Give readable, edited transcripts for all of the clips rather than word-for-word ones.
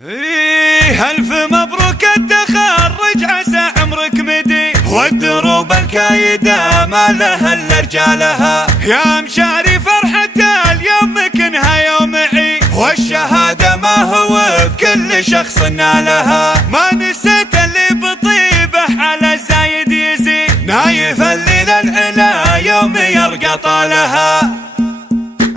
ألف مبروك التخرج عسى عمرك مدي، والدروب الكايدة ما لها إلا رجالها. يا مشاري فرحة اليوم مكنها يوم عيد، والشهادة ما هو بكل شخص نالها. ما نسيت اللي بطيبه على الزايد يزيد، نايف الليل العلا يوم يرقى طالها.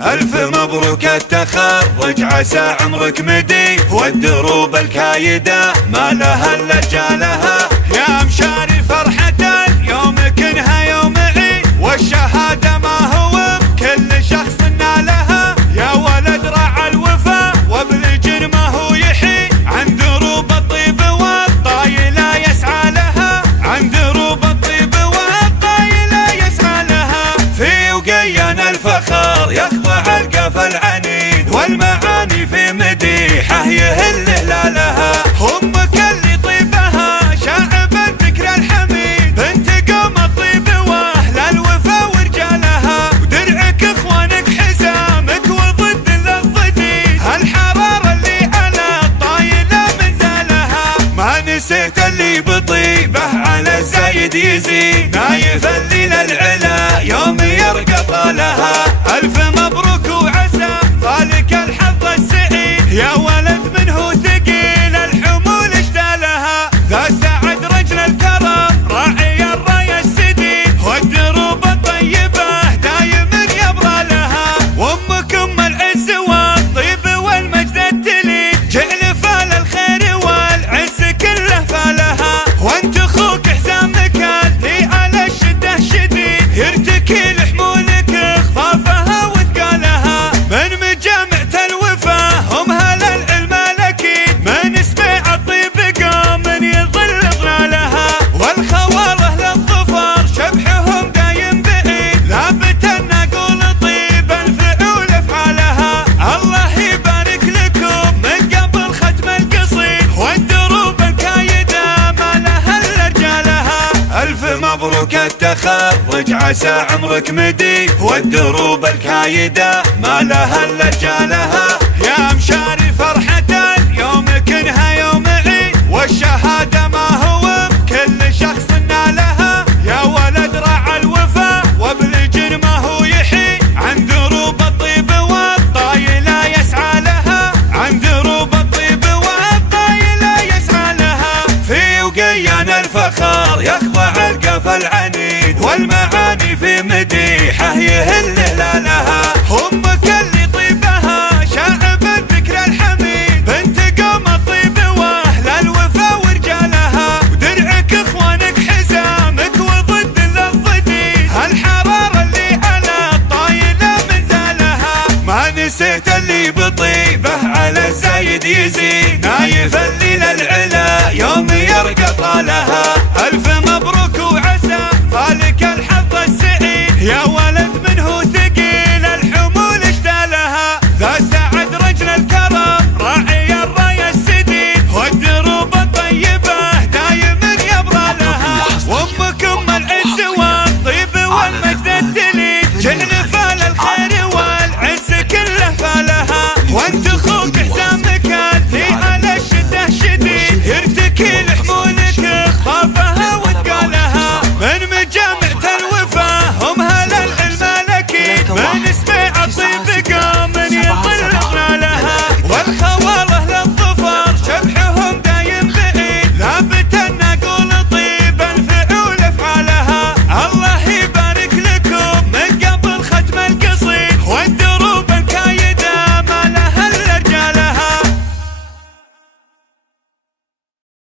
ألف مبروك التخرج عسى عمرك مدي، والدروب الكايدة ما لها إلا رجالها. يا مشاري فرحة اليوم كنها يوم عيد، والشهادة ما هو بكل شخص نالها. يا ولد راعى الوفا وبالجن ما هو يحي، عن دروب الطيب والطايلة يسعى لها. عن دروب الطيب والطايلة يسعى لها. في وقينا الفخر يخضع القف العنيد، والمعاني في مديحه يهل هلالها. امك اللي طيبها شاعب الذكر الحميد، بنت قوم الطيب واهل الوفا ورجالها. ودرعك اخوانك حزامك وضد للضديد، الحرارة اللي على الطايلة من زالها. ما نسيت اللي بطيبه على الزايد يزيد، نايف الليل العلا يوم يرقى طالها. ألف مبروك وعسى طالك الحظ السعيد، يا ولد منه ثقيل الحمول اشتالها. ذا سعد رجل الكرم راعي الراية السديد، والدروب الطيبة دايم يبرى لها. وامك ام العز والطيب والمجد التليد، جعل فال الخير والعز كله فالها. وانت اخوك حزامك اللي على الشدة شديد، يرتكي لحمولك اخفافها وثقالها. من مجامعة الوفا هم هل العلم الاكيد، من اسمع الطيب قام يظل ظلالها. والخواره للظفر شبحهم دايم بعيد، لابد ان اقول طيب الفعول افعالها. الله يبارك لكم من قبل ختم القصيد، والدروب الكايدة ما لها الا رجالها. ألف مبروك التخرج عسى عمرك مدي، والدروب الكايدة ما لها الا رجالها. يا مشاري فرحة اليوم كنها يوم عيد، والشهادة ما هو بكل شخص نالها. يا ولد راعى الوفا وبالجن ما هو يحي، عن دروب الطيب والطايلة يسعى لها. عن دروب الطيب والطايلة يسعى لها. في وقينا الفخر يخضع القف العنيد، والمعاني في مديحه يهل